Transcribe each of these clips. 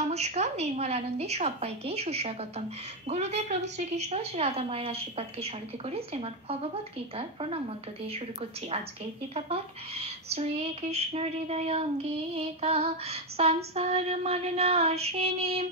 নমস্কার, নির্মল আনন্দে সবাইকে সুস্বাগতম। গুরুদেব প্রভু শ্রীকৃষ্ণ শ্রী রাধা মায়ের আশীর্বাদকে সারথি করে শ্রীমদ্ ভগবত গীতার প্রণাম মন্ত্র দিয়ে শুরু করছি আজকের গীতা পাঠ। শ্রীকৃষ্ণ হৃদয়ং গীতা সংসার মরণাশিনীম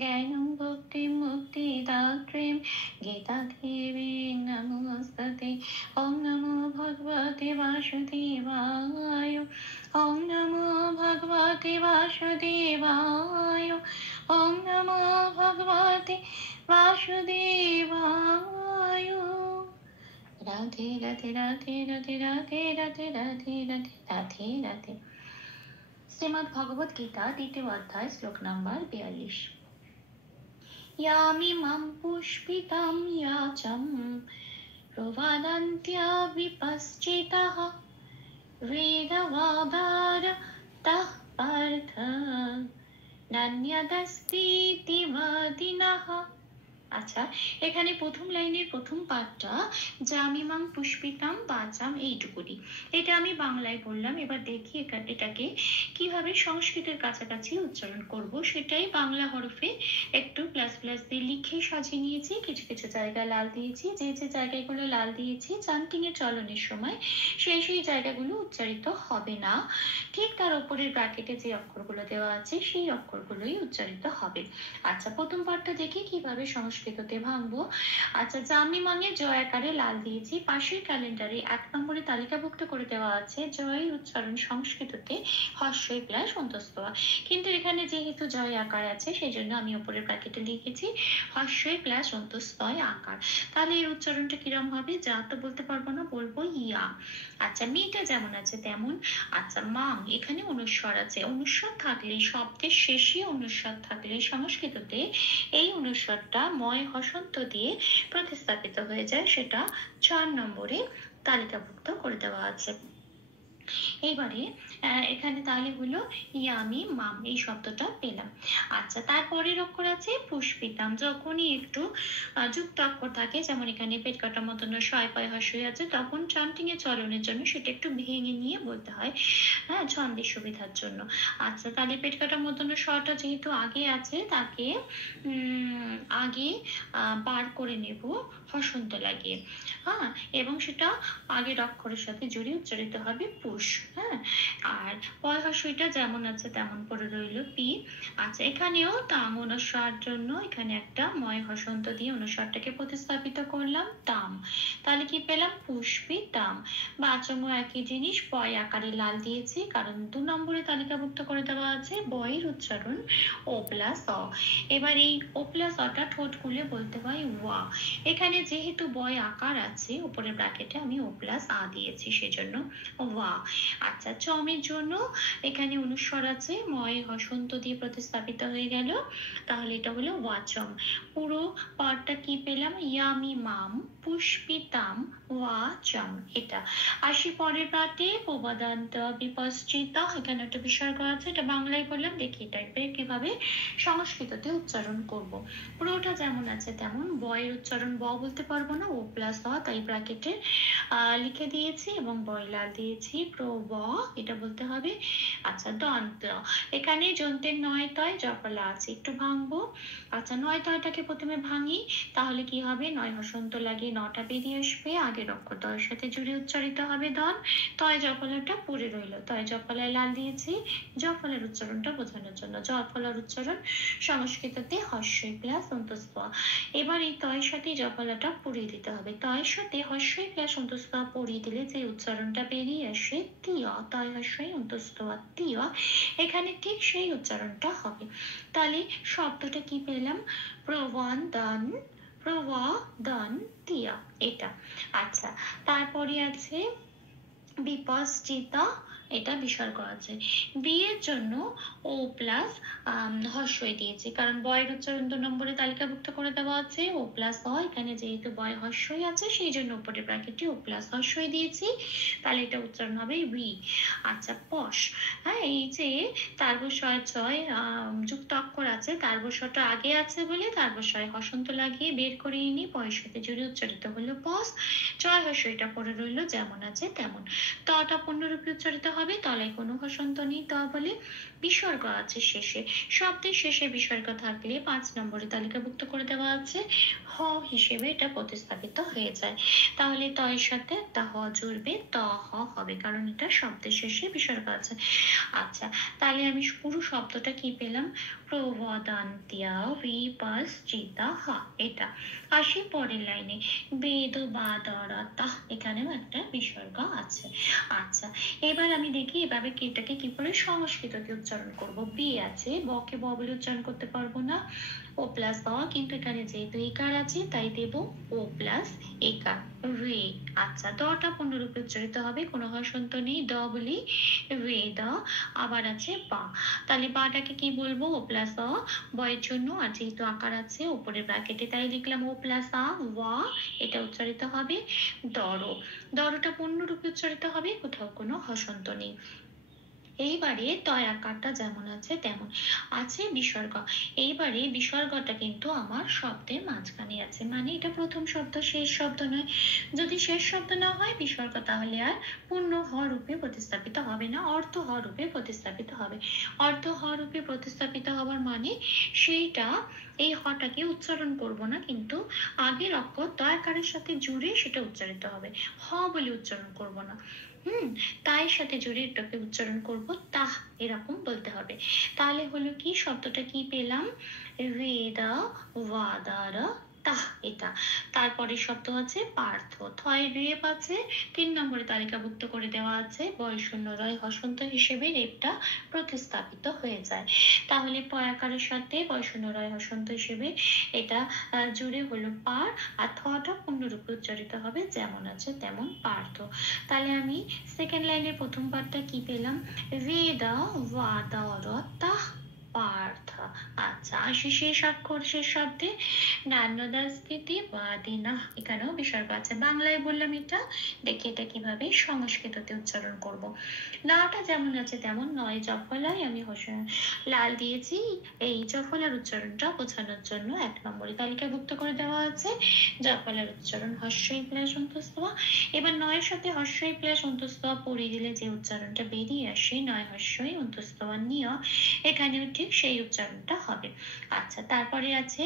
জ্ঞানং ভক্তি মুক্তিদাত্রীম গীতা দেবী নমস্তুতে। ওম নমো ভগবতে বাসুদেবায়। ওম নমো ভগবতে বাসুদেবায়। ওম নমো ভগবতে বাসুদেবায়। রাধে রাধে রাধে রাধে রাধে রাধে রাধে রাধে রাধে রাধে। শ্রীমদ্ ভগবত গীতা দ্বিতীয় অধ্যায় শ্লোক নম্বর 42। ইয়ামিমাং পুষ্পিতাং ইয়াচম প্রবদন্ত্য বিপশ্চিতাঃ বেদবাদারতঃ পার্থ নান্যদস্তীতি বাদিনঃ। আচ্ছা, এখানে প্রথম লাইনের প্রথম পাঠটা জামিমাং পুষ্পিতাম বাচাম এইটুকুনি, এটা আমি বাংলায় বললাম। এবার দেখি এটাকে কিভাবে সংস্কৃতের কাছাকাছি উচ্চারণ করব, সেটাই বাংলা হরফে একটু প্লাস প্লাস দিয়ে লিখে সাজিয়ে নিয়েছি। কিছু কিছু জায়গায় লাল দিয়েছি, যে যে জায়গাগুলো লাল দিয়েছি চান্টিং এর চলনের সময় সেই জায়গাগুলো উচ্চারিত হবে না, ঠিক তার উপরের ব্র্যাকেটে যে অক্ষরগুলো দেওয়া আছে সেই অক্ষরগুলোই উচ্চারিত হবে। আচ্ছা, প্রথম পাঠটা দেখি কিভাবে সংস্কৃততে ভাঙবো। আচ্ছা, জামিমাঙে জয় আকারে লাল দিয়েছি, পাশের ক্যালেন্ডারে 1 নম্বরে তালিকাভুক্ত করে দেওয়া আছে জয়ের উচ্চারণ সংস্কৃততে হস্যই প্লাস অন্তস্থ। কিন্তু এখানে যেহেতু জয় আকার আছে সেই জন্য আমি উপরের ব্র্যাকেটে লিখেছি হস্যই প্লাস অন্তস্থয় আকার। তাহলে এর উচ্চারণটা কিরম হবে? যা তো বলতে পারবো না, বলবো ইয়া। আচ্ছা, মিটা যেমন আছে তেমন। আচ্ছা, মাং এখানে অনুস্বর আছে, অনুস্বর থাকলে শব্দের শেষে অনুস্বর থাকলে সংস্কৃততে এই অনুস্বরটা ময় হসন্ত দিয়ে প্রতিস্থাপিত হয়ে যায়, সেটা 4 নম্বরে তালিকাভুক্ত করে দেওয়া আছে। এবারে এখানে তাহলে হলো ইয়ামি মাম, এই শব্দটা পেলাম। আচ্ছা, তারপরের অক্ষর আছে পুষ্পিতাম। যখনই একটু যুক্ত অক্ষর থাকে, যেমন এখানে পেট কাটা মতন শয় পয় হস্যই আছে, তখন চান্টিং এ চলনের জন্য সেটা একটু ভেঙে নিয়ে বলতে হয়, হ্যাঁ, ছন্দের সুবিধার জন্য। আচ্ছা, তাহলে পেট কাটা মতন শটা যেহেতু আগে আছে, তাকে আগে বার করে নেব হসন্ত লাগিয়ে, হ্যাঁ, এবং সেটা আগের অক্ষরের সাথে জুড়ে উচ্চারিত হবে পুষ, হ্যাঁ। আর পয় হস্যইটা যেমন আছে তেমন পড়ে রইল পি। আচ্ছা, এখানেও তাম অনুস্বার জন্য এখানে একটা ময় হসন্ত দিয়ে অনুস্বারটাকে প্রতিস্থাপিত করলাম তাম, তাহলে কি পেলাম? পুষ্পি তাম। বাচমও একই জিনিস, পয় আকারে লাল দিয়েছি কারণ 2 নম্বরে তালিকাভুক্ত করে দেওয়া আছে বয়ের উচ্চারণ ও প্লাস অ। এবার এই ও প্লাস অটা ঠোঁট খুলে বলতে হয় ওয়া। এখানে যেহেতু বয় আকার আছে উপরের ব্র্যাকেটে আমি ও প্লাস আ দিয়েছি, সেজন্য ওয়া। আচ্ছা, চমের জন্য এখানে অনুস্বর আছে, ময় হসন্ত দিয়ে প্রতিস্থাপিত হয়ে গেল, তাহলে এটা হলো ওয়াচম। পুরো পাঠটা কি পেলাম? ইয়ামি মাম পুষ্পিতাম ওয়াচম, এটা। আসি পরের পাঠে প্রবদন্ত বিপশ্চিতা, এখানে একটা বিসর্গ আছে, এটা বাংলায় বললাম। দেখি এটা কিভাবে সংস্কৃততে উচ্চারণ করব। পুরোটা যেমন আছে তেমন, বয়ের উচ্চারণ ব বলতে পারবো না, ও প্লাস অ, তাই ব্র্যাকেটে লিখে দিয়েছি এবং বয় লাল দিয়েছি, প্রব এটা বলতে হবে। আচ্ছা, দন্ত এখানে যন্ত্রের 9 তয় জফলা আছে, একটু ভাঙবো। আচ্ছা, 9 তয়টাকে প্রথমে ভাঙি, তাহলে কি হবে? 9 হসন্ত লাগিয়ে 9টা বেরিয়ে আসবে, আগের অক্ষর তয়ের সাথে জুড়ে উচ্চারিত হবে দন, তয় জফলাটা পড়ে রইল, তয় জফলায় লাল দিয়েছি জফলার উচ্চারণটা বোঝানোর জন্য। জফলার উচ্চারণ সংস্কৃততে হস্যই প্লাস অন্তস্থ। এবার এই তয়ের সাথে জফলাটা পড়িয়ে দিতে হবে, তয়ের সাথে হস্যই প্লাস অন্তস্থ পড়িয়ে দিলে যে উচ্চারণটা বেরিয়ে আসে তিয়, তয় হস্যই অন্তস্থ তিয়, এখানে ঠিক সেই উচ্চারণটা হবে। তাহলে শব্দটা কি পেলাম? প্রবদন, প্রবদন তিয়া, এটা। আচ্ছা, তারপরে আছে বিপশ্চিতা, এটা বিসর্গ আছে। বিয়ের জন্য ও প্লাস হস্যই দিয়েছি কারণ বয়ের উচ্চারণ 2 নম্বরে তালিকাভুক্ত করে দেওয়া আছে ও প্লাস অ, এখানে যেহেতু বয় হস্যই আছে সেই জন্য উপরে ব্র্যাকেটে ও প্লাস হস্যই দিয়েছি, তাহলে এটা উচ্চারণ হবে বি। আচ্ছা, পশ, হ্যাঁ, এই যে তারবস্বয় ছয় যুক্ত অক্ষর আছে, তারবস্বটা আগে আছে বলে তারবস্বয় হসন্ত লাগিয়ে বের করে নি, পয়ের সাথে জুড়ে উচ্চারিত হলো পস। ছয় হস্যইটা পড়ে রইল যেমন আছে তেমন। তটা পূর্ণরূপে উচ্চারিত হবে, তলায় কোনো হসন্ত নেই, ত বলে বিসর্গ আছে শেষে। শব্দের শেষে বিসর্গ থাকলে 5 নম্বরে তালিকাভুক্ত করে দেওয়া আছে, হ হিসেবে এটা প্রতিস্থাপিত হয়ে যায়। তাহলে ত এর সাথে একটা হ জুড়বে, ত হ হবে, কারণ এটা শব্দের শেষে বিসর্গ আছে। আচ্ছা, তাহলে আমি পুরো শব্দটা কি পেলাম? প্রবদান্তিয়া বিপশ্চিতাহ, এটা। আসি পরের লাইনে, বেদ বাদরতা, এখানেও একটা বিসর্গ আছে। আচ্ছা, এবার আমি দেখি এভাবে এটাকে কি করে সংস্কৃততে উচ্চারণ করব। বি আছে, বকে ব বলে উচ্চারণ করতে পারবো না, ও প্লাস ব, কিন্তু এখানে যেহেতু একার আছে তাই দেব ও প্লাস একার, রে। আচ্ছা, দটা পূর্ণরূপে উচ্চারিত হবে, কোনো হসন্ত নেই, দ বলি রে দ। আবার আছে বা, তাহলে বাটাকে কি বলবো? ও প্লাস অ, বয়ের জন্য, আর যেহেতু আকার আছে উপরে ব্র্যাকেটে তাই লিখলাম ও প্লাস আ ওয়া, এটা উচ্চারিত হবে দর। দরটা পূর্ণরূপে উচ্চারিত হবে, কোথাও কোনো হসন্ত নেই। এইবারে তয় আকারটা যেমন আছে তেমন আছে বিসর্গ। এইবারে বিসর্গটা কিন্তু আমার শব্দের মাঝখানে আছে, মানে এটা প্রথম শব্দ, শেষ শব্দ নয়। যদি শেষ শব্দ না হয় বিসর্গ, তাহলে আর পূর্ণ হ রূপে প্রতিস্থাপিত হবে না, অর্থ হ রূপে প্রতিস্থাপিত হবে। অর্থ হ রূপে প্রতিস্থাপিত হওয়ার মানে সেইটা, এই হটাকে উচ্চারণ করব না, কিন্তু আগের অক্ষর তয়াকারের সাথে জুড়ে সেটা উচ্চারিত হবে, হ বলে উচ্চারণ করব না। তাই সাথে জুড়ে এটাকে উচ্চারণ করব তাহ, এরকম বলতে হবে। তাহলে হলো কি, শব্দটা কি পেলাম? বেদা ওয়াদার তাহ, এটা। তারপরে শব্দ আছে পার্থ, থয় রেপ আছে, 3 নম্বরে তালিকাভুক্ত করে দেওয়া আছে, বয়শূন্য রয় হসন্ত হিসেবে রেপটা প্রতিস্থাপিত হয়ে যায়। তাহলে পয়াকারের সাথে বয়শূন্য রয় হসন্ত হিসেবে এটা জুড়ে হলো পার, আর থটা পূর্ণরূপে উচ্চারিত হবে যেমন আছে তেমন পার্থ। তাহলে আমি সেকেন্ড লাইনের প্রথম পার্টটা কি পেলাম? বেদা ওয়াদারতাহ পার্থ। আচ্ছা, আসি শেষ অক্ষর, শেষ শব্দে নান্যদা স্থিতি বাদিনা, এখানেও বিসর্গ আছে। বাংলায় বললাম এটা, দেখি এটা কিভাবে সংস্কৃততে উচ্চারণ করব। নাটা যেমন আছে তেমন, নয় জফলায় আমি লাল দিয়েছি, এই জফলার উচ্চারণটা বোঝানোর জন্য 1 নম্বরে তালিকাভুক্ত করে দেওয়া আছে। জফলার উচ্চারণ হস্যই প্লাস অন্তঃস্থ। এবার নয়ের সাথে হস্যই প্লাস অন্তঃস্থ পড়ে দিলে যে উচ্চারণটা বেরিয়ে আসে, নয় হস্যই অন্তঃস্থ নিয়, এখানেও ঠিক সেই উচ্চারণটা হবে। আচ্ছা, তারপরে আছে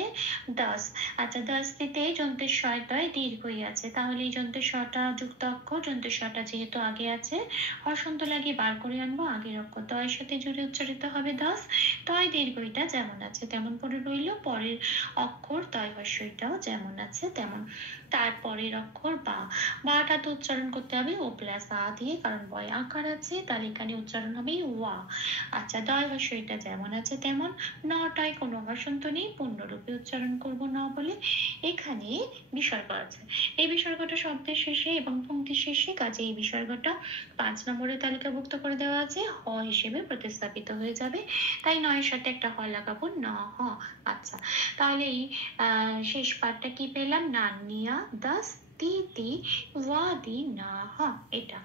দশ। আচ্ছা, দশটিতে যন্ত্রের শয়টায় দীর্ঘই আছে, তাহলে এই যন্ত্রের শটা যুক্ত অক্ষর, যন্ত্রের শটা যেহেতু আগে আছে, হসন্ত লাগিয়ে বার করে আনবো আগের অক্ষর, তয়ের সাথে জুড়ে উচ্চারিত হবে দশ। তয় দীর্ঘইটা যেমন আছে তেমন পরে রইল, পরের অক্ষর তয় হস্যইটাও যেমন আছে তেমন। তারপরের অক্ষর বা, বাটা তো উচ্চারণ করতে হবে ও প্লাস আ দিয়ে, কারণ বয় আকার আছে, তাহলে এখানে উচ্চারণ হবে ওয়া। আচ্ছা, দয় হস্যইটা যেমন আছে তেমন, নটায় কোনো হসন্ত নেই, পূর্ণরূপে উচ্চারণ করব ন বলে। এখানে বিসর্গ আছে, এই বিসর্গটা শব্দের শেষে এবং পংক্তির শেষে, কাজে এই বিসর্গটা 5 নম্বরে তালিকাভুক্ত করে দেওয়া আছে, হ হিসেবে প্রতিস্থাপিত হয়ে যাবে, তাই নয়ের সাথে একটা হ লাগাবো, ন হ। আচ্ছা, তাহলে এই শেষ পাঠটা কি পেলাম? নান্নিয়া দাস তিতি ওয়াদি না হ, এটা।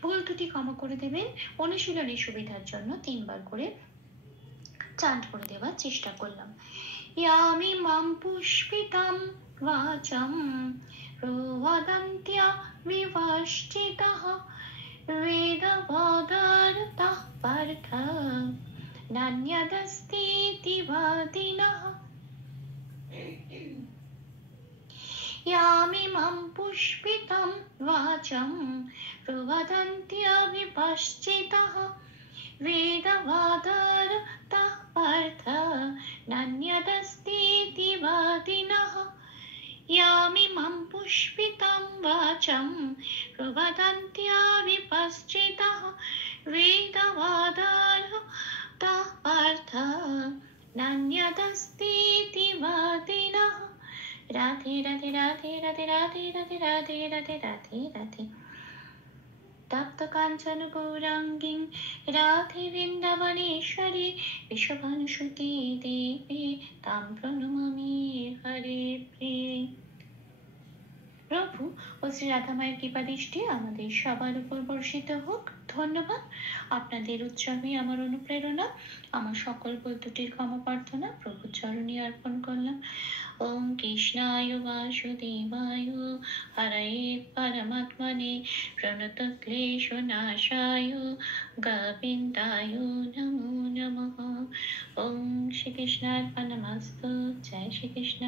ভুল ত্রুটি ক্ষমা করে দেবেন, অনুশীলনের সুবিধার জন্য 3 বার করে চান্ট করে দেওয়ার চেষ্টা করলাম। ইয়ামি মাম পুষ্পিতাম বাচম প্রবদন্ত্য বিভাশ্চিতঃ বেদবাদারতঃ পার্থ নান্যদস্তীতি বাদিনঃ। यामिमं पुष्पितं वाचं प्रवदन्त्यविपश्चितः वेदवादरतः पार्थ नान्यदस्तीति वादिनः। यामिमं पुष्पितं वाचं प्रवदन्त्यविपश्चितः वेदवादरतः पार्थ नान्यदस्तीति वादिनः। राधे राधे राधे राधे राधे राधे राधे राधे राधे राधे। तप्त कांचन गौरांगी राधे वृंदावनेश्वरी विश्वभानुसुते देवी तां प्रणमामि हरे प्रिय। প্রভু ও শ্রী রাধা মায়ের কৃপা দৃষ্টি আমাদের সবার উপর বর্ষিত হোক। ধন্যবাদ। আপনাদের উৎসাহই আমার অনুপ্রেরণা। আমার সকল ভুল ত্রুটির ক্ষমা প্রার্থনা প্রভুর চরণে অর্পণ করলাম। ওম কৃষ্ণায় বাসুদেবায় হরয়ে পরমাত্মনে প্রণতক্লেশনাশায় গোবিন্দায় নমো নমঃ। ওম শ্রীকৃষ্ণার্পণমস্তু। জয় শ্রীকৃষ্ণ।